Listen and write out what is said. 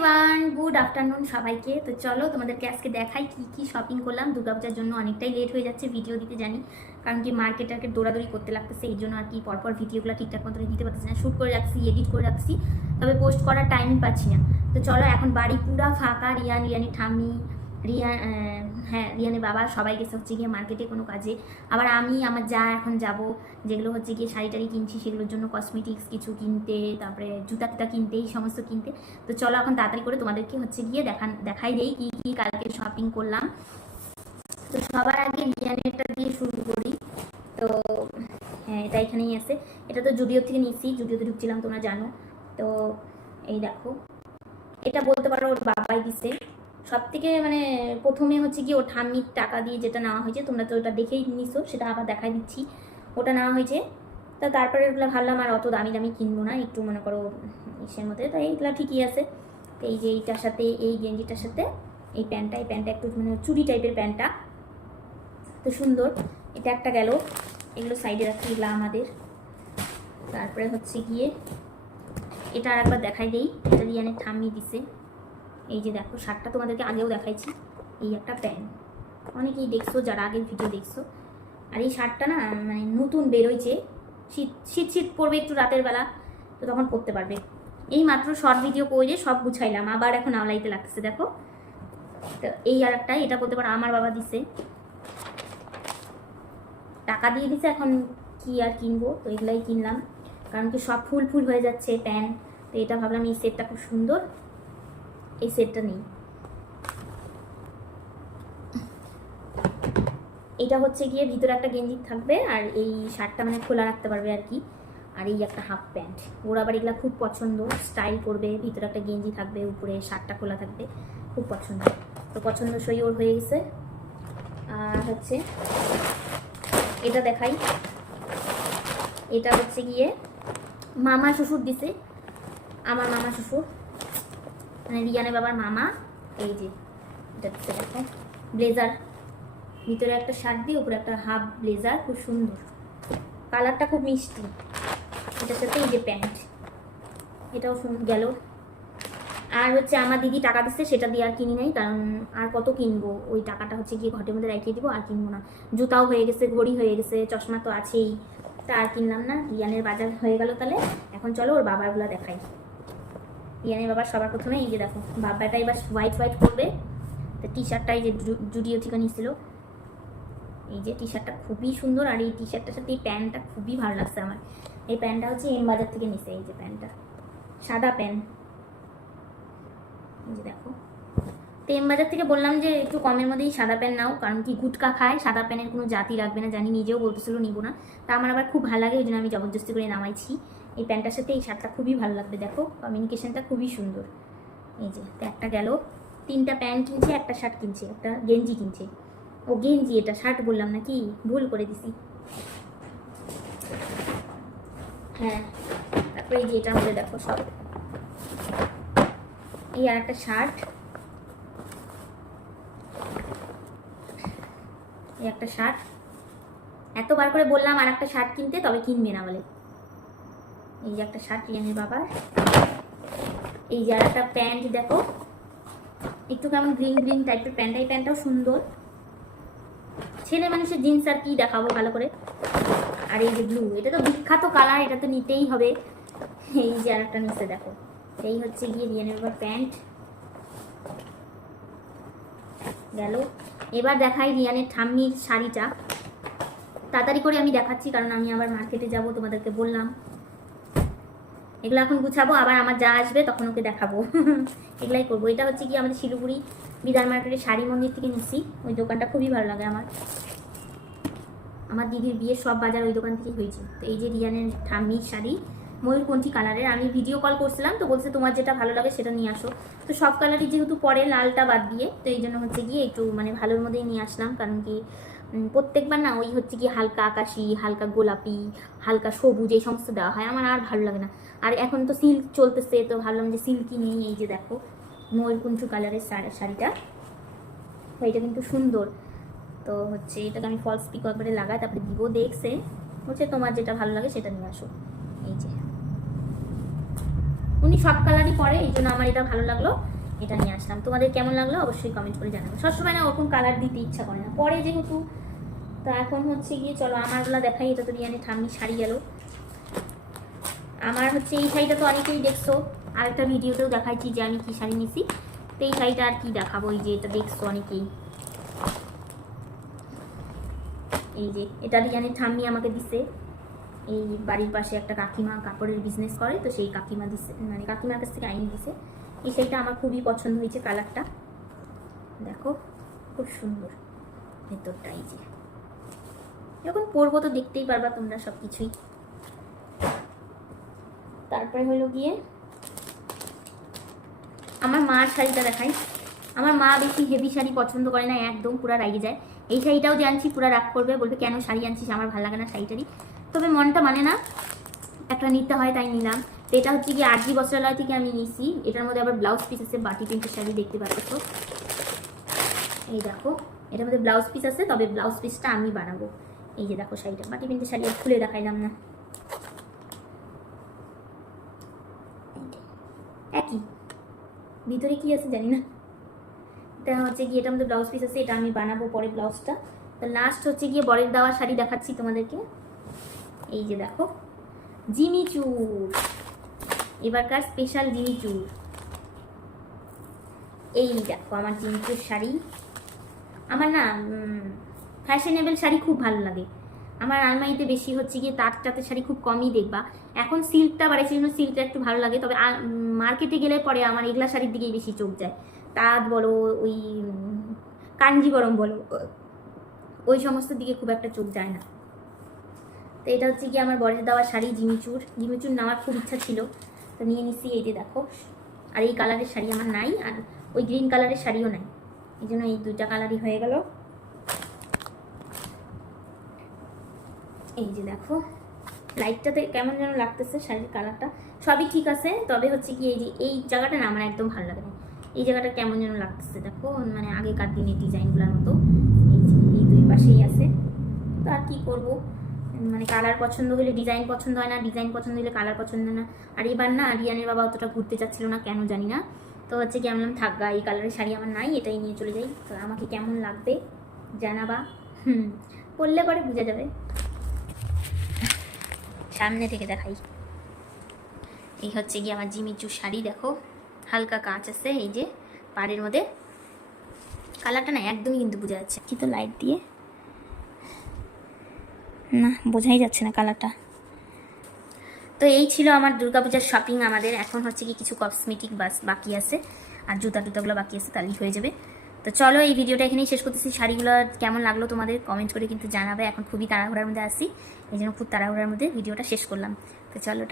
Everyone, good afternoon সবাইকে। তো চলো তোমাদেরকে আজকে দেখাই কি কি শপিং করলাম। দুর্গাপূজার জন্য অনেকটাই লেট হয়ে যাচ্ছে ভিডিও দিতে, জানি, কারণ কি মার্কেটে দৌড়াদৌড়ি করতে লাগতেছে, এই জন্য আর কি পরপর ভিডিওগুলো ঠিকঠাক মতো দিতে পারতেছি না। শ্যুট করে রাখছি, এডিট করে রাখছি, তবে পোস্ট করার টাইমই পাচ্ছি না। তো চলো, এখন বাড়ি পুরা ফাঁকা। রিয়ানি ঠাম্মি, রিয়ানের বাবা সবাই গেছে হচ্ছে গিয়ে মার্কেটে কোনো কাজে। আবার আমি আমার যা এখন যাব, যেগুলো হচ্ছে গিয়ে শাড়ি টাড়ি কিনছি, সেগুলোর জন্য কসমেটিক্স কিছু কিনতে, তারপরে জুতা টুতা কিনতে, এই সমস্ত কিনতে। তো চলো এখন তাড়াতাড়ি করে তোমাদেরকে হচ্ছে গিয়ে দেখাই দেই কি কি কালকে শপিং করলাম। তো সবার আগে রিয়ানেরটা দিয়ে শুরু করি। তো হ্যাঁ, এটা এখানেই আছে। এটা তো জুডিও থেকে নিচ্ছি, জুডিওতে ঢুকছিলাম, তোমরা জানো। তো এই দেখো, এটা বলতে পারো ওর বাবাই দিছে। সব থেকে মানে প্রথমে হচ্ছে কি ওর ঠাম্মির টাকা দিয়ে যেটা নেওয়া হয়েছে, তোমরা তো ওটা দেখেই নিছো, সেটা আবার দেখাই দিচ্ছি। ওটা নেওয়া হয়েছে। তা তারপরে ওগুলো ভাবলাম আর অত দামি দামি কিনবো না, একটু মনে করো ইসের মধ্যে। তো এইগুলো ঠিকই আছে। তো এই যে এইটার সাথে, এই গেঞ্জিটার সাথে এই প্যান্টটা একটু মানে চুড়ি টাইপের প্যান্টটা, তো সুন্দর। এটা একটা গেল, এগুলো সাইডে রাখি, এগুলো আমাদের। তারপরে হচ্ছে গিয়ে এটা আর একবার দেখাই দেই, এটা রিয়ানের ঠাম্মি দিছে। এই যে দেখো, শার্টটা তোমাদেরকে আগেও দেখাইছি। এই একটা প্যান্ট, অনেকেই দেখছো যারা আগের ভিডিও দেখছো। আর এই শার্টটা না মানে নতুন বেরোইছে, শীত পড়বে একটু রাতের বেলা, তো তখন পরতে পারবে। এই মাত্র শর্ট ভিডিও করে সব গুছাইলাম, আবার এখন আওলাইতে লাগতেছে দেখো। তো এই আর একটা, এটা বলতে পারো আমার বাবা দিছে, টাকা দিয়ে দিছে। এখন কি আর কিনবো, তো এগুলাই কিনলাম, কারণ কি সব ফুল ফুল হয়ে যাচ্ছে প্যান্ট। তো এটা ভাবলাম এই সেটটা খুব সুন্দর, এই সেটটা নেই। এটা হচ্ছে গিয়ে ভিতরে একটা গেঞ্জি থাকবে, আর এই শার্টটা মানে খোলা রাখতে পারবে আর কি। আর এই একটা হাফ প্যান্ট, ওর আবার এগুলো খুব পছন্দ, স্টাইল করবে, ভিতরে একটা গেঞ্জি থাকবে, উপরে শার্টটা খোলা থাকবে, খুব পছন্দ। তো পছন্দসই ওর হয়ে গেছে। আর হচ্ছে এটা দেখাই, এটা হচ্ছে গিয়ে মামা শ্বশুর দিছে, আমার মামা শ্বশুর মানে রিয়ানের বাবার মামা। এই যে এটা দিচ্ছে দেখো, ব্লেজার, ভিতরে একটা শার্ট দিয়ে উপরে একটা হাফ ব্লেজার, খুব সুন্দর, কালারটা খুব মিষ্টি। এটার সাথে এই যে প্যান্ট, এটাও গেল। আর হচ্ছে আমার দিদি টাকা দিচ্ছে, সেটা দিয়ে আর কিনি নাই, কারণ আর কত কিনবো, ওই টাকাটা হচ্ছে গিয়ে ঘরের মধ্যে রেখে দিব, আর কিনবো না। জুতাও হয়ে গেছে, ঘড়ি হয়ে গেছে, চশমা তো আছেই, তা আর কিনলাম না। রিয়ানের বাজার হয়ে গেল। তাহলে এখন চলো ওর বাবারগুলো দেখাই। রিয়ানের বাবার সবার প্রথমে এই যে দেখো, বাবাটা এবার হোয়াইট করবে। তো টি শার্টটা এই যে জুডিও থেকে নিয়েছিল, এই যে টি শার্টটা খুবই সুন্দর। আর এই টি শার্টটার সাথে এই প্যান্টটা খুবই ভালো লাগছে আমার। এই প্যান্টটা হচ্ছে এম বাজার থেকে নিছে, এই যে প্যান্টটা, সাদা প্যান্ট, এই যে দেখো। তো এম বাজার থেকে বললাম যে একটু কমের মধ্যেই সাদা প্যান্ট নাও, কারণ কি গুটকা খায়, সাদা প্যান্টের কোনো জাতি লাগবে না, জানি, নিজেও বলতেছিল নিব না। তা আমার আবার খুব ভালো লাগে, ওই জন্য আমি জবরদস্তি করে নামাইছি। এই প্যান্টটার সাথে এই শার্টটা খুবই ভালো লাগবে, দেখো কমিউনিকেশনটা খুবই সুন্দর। এই যে তো একটা গেল, তিনটা প্যান্ট কিনছে, একটা শার্ট কিনছে, একটা গেঞ্জি কিনছে। ও গেঞ্জি, এটা শার্ট বললাম নাকি, ভুল করে দিছি। হ্যাঁ, তারপরে এই যে এটার মধ্যে দেখো সব, এই আর একটা শার্ট, এই একটা শার্ট। এতবার করে বললাম আর একটা শার্ট কিনতে, তবে কিনবে না বলে। এই যে একটা শার্ট রিয়ানের বাবার। এই যে আর একটা প্যান্ট দেখো, একটু কেমন গ্রিন টাইপের প্যান্ট, এই প্যান্টটাও সুন্দর। ছেলে মানুষের জিন্স আর কি দেখাবো ভালো করে। আর এই যে ব্লু, এটা তো বিখ্যাত কালার, এটা তো নিতেই হবে। এই যে আর একটা নিচে দেখো, এই হচ্ছে গিয়ে রিয়ানের বাবার প্যান্ট গেল। এবার দেখাই রিয়ানের ঠাম্মির শাড়িটা, তাড়াতাড়ি করে আমি দেখাচ্ছি, কারণ আমি আবার মার্কেটে যাব, তোমাদেরকে বললাম। এগুলো এখন গুছাবো, আবার আমার যা আসবে তখন ওকে দেখাবো। এগুলাই করবো। এটা হচ্ছে কি আমাদের শিলিগুড়ি বিধান মার্কেটের শাড়ি মন্দির থেকে নিচ্ছি, ওই দোকানটা খুবই ভালো লাগে আমার দিদির বিয়ের সব বাজার ওই দোকান থেকেই হয়েছে। তো এই যে রিয়ানের ঠাম্মির শাড়ি, ময়ূরকণ্ঠী কালারের। আমি ভিডিও কল করছিলাম, তো বলছে তোমার যেটা ভালো লাগে সেটা নিয়ে আসো। তো সব কালারই যেহেতু পরে, লালটা বাদ দিয়ে, তো এই জন্য হচ্ছে গিয়ে একটু মানে ভালোর মধ্যেই নিয়ে আসলাম। কারণ কি প্রত্যেকবার না ওই হচ্ছে কি হালকা আকাশি, হালকা গোলাপি, হালকা সবুজ, এই সমস্ত দেওয়া হয়, আমার আর ভালো লাগে না। আর এখন তো সিল্ক চলতেছে, তো ভাবলাম যে সিল্কই নেই। এই যে দেখো ময়ূরকণ্ঠী কালারের শাড়িটা, এটা কিন্তু সুন্দর। তো হচ্ছে এটাকে আমি ফলস পিক একবারে লাগাই, তারপরে দিব, দেখছে হচ্ছে তোমার যেটা ভালো লাগে সেটা নিয়ে আসো। এই যে উনি সব কালারই পরে, এই জন্য আমার এটা ভালো লাগলো, এটা নিয়ে আসলাম। তোমাদের কেমন লাগলো অবশ্যই কমেন্ট করে জানাবো। সবসময় না ওরকম কালার দিতে ইচ্ছা করে না, পরে যেহেতু। তো এখন হচ্ছে গিয়ে চলো আমারগুলো দেখাই। এটা তো রিয়ানের ঠাম্মি শাড়ি গেল। আমার হচ্ছে এই শাড়িটা তো অনেকেই দেখছো, আরেকটা ভিডিওতেও দেখাইছি যে আমি কি শাড়ি নিছি। তো এই শাড়িটা আর কি দেখাবো, এই যে এটা দেখছো অনেকেই। এই যে এটা রিয়ানের ঠাম্মি আমাকে দিছে। এই বাড়ির পাশে একটা কাকিমা কাপড়ের বিজনেস করে, তো সেই কাকিমা দিছে, মানে কাকিমার কাছ থেকে আইনি দিছে। এই শাড়িটা আমার খুবই পছন্দ হয়েছে, কালারটা দেখো খুব সুন্দর। ভেতরটা এই যে যখন পরবো তো দেখতেই পারবা তোমরা সব কিছুই। তারপরে হলো গিয়ে আমার মার শাড়িটা দেখাই। আমার মা বেশি হেভি শাড়ি পছন্দ করে না, একদম পুরো রাগে যায়। এই শাড়িটাও যে আনছি পুরো রাগ করবে, বলবে কেন শাড়ি আনছিস, আমার ভালো লাগে না শাড়িটারই। তবে মনটা মানে না, একটা নিতে হয় তাই নিলাম। তো এটা হচ্ছে গিয়ে RG বস্ত্রালয় থেকে আমি নিছি। এটার মধ্যে আবার ব্লাউজ পিস আছে, বাটি প্রিন্টের শাড়ি দেখতে পাচ্ছ। এই দেখো এটার মধ্যে ব্লাউজ পিস আছে, তবে ব্লাউজ পিসটা আমি বানাবো। এই যে দেখো শাড়িটা, বাটি প্রিন্টের শাড়ি খুলে দেখাইলাম না, একই ভিতরে কি আছে জানি না। এটা হচ্ছে গিয়ে এটার মধ্যে ব্লাউজ পিস আছে, এটা আমি বানাবো পরে ব্লাউজটা। তো লাস্ট হচ্ছে গিয়ে বরের দেওয়া শাড়ি দেখাচ্ছি তোমাদেরকে। এই যে দেখো জিমিচুর, এবারকার স্পেশাল জিমিচুর। এই দেখো আমার জিমিচুর শাড়ি। আমার না ফ্যাশনেবল শাড়ি খুব ভালো লাগে। আমার আলমারিতে বেশি হচ্ছে গিয়ে তাঁতের শাড়ি খুব কমই দেখবা। এখন সিল্কটা বাড়াইছে জন্য সিল্কটা একটু ভালো লাগে, তবে মার্কেটে গেলে পরে আমার এগুলা শাড়ির দিকেই বেশি চোখ যায়। তাঁত বলো, ওই কাঞ্জিবরম বলো, ওই সমস্ত দিকে খুব একটা চোখ যায় না। তো এটা হচ্ছে গিয়ে আমার বরের দেওয়া শাড়ি জিমিচুর। জিমিচুর নেওয়ার খুব ইচ্ছা ছিল, তো নিয়ে নিচ্ছি। এই যে দেখো, আর এই কালারের শাড়ি আমার নাই, আর ওই গ্রিন কালারের শাড়িও নাই, এই জন্য এই দুইটা কালারই হয়ে গেল। এই যে দেখো লাইটটাতে কেমন যেন লাগতেছে শাড়ির কালারটা, সবই ঠিক আছে, তবে হচ্ছে কি এই যে এই জায়গাটা না আমার একদম ভালো লাগে না। এই জায়গাটা কেমন যেন লাগতেছে দেখো, মানে আগেকার দিনের ডিজাইনগুলোর মতো। এই যে এই দুই পাশেই আছে, তো আর কি করবো, মানে কালার পছন্দ হলে ডিজাইন পছন্দ হয় না, ডিজাইন পছন্দ হলে কালার পছন্দ না। আর এবার না রিয়ানের বাবা অতটা ঘুরতে চাচ্ছিল না, কেন জানি না। তো হচ্ছে কি আমি থাকবা, এই কালারের শাড়ি আমার নাই, এটাই নিয়ে চলে যাই। তো আমাকে কেমন লাগবে জানাবা, পরলে পরে বুঝে যাবে। সামনে থেকে দেখাই, এই হচ্ছে গিয়ে আমার জিমিচুর শাড়ি। দেখো হালকা কাঁচ আছে এই যে পাড়ের মধ্যে, কালারটা না একদমই কিন্তু বোঝা যাচ্ছে কি, তো লাইট দিয়ে না বোঝাই যাচ্ছে না কালারটা। তো এই ছিল আমার দুর্গাপূজার শপিং আমাদের। এখন হচ্ছে কি কিছু কসমেটিক বাকি আছে, আর জুতা টুতাগুলো বাকি আছে, তাহলেই হয়ে যাবে। তো চলো এই ভিডিওটা এখানেই শেষ করতেছি। শাড়িগুলো কেমন লাগলো তোমাদের কমেন্ট করে কিন্তু জানাবে। এখন খুবই তাড়াহুড়ার মধ্যে আসি, এই জন্য খুব তাড়াহুড়ার মধ্যে ভিডিওটা শেষ করলাম। তো চলো।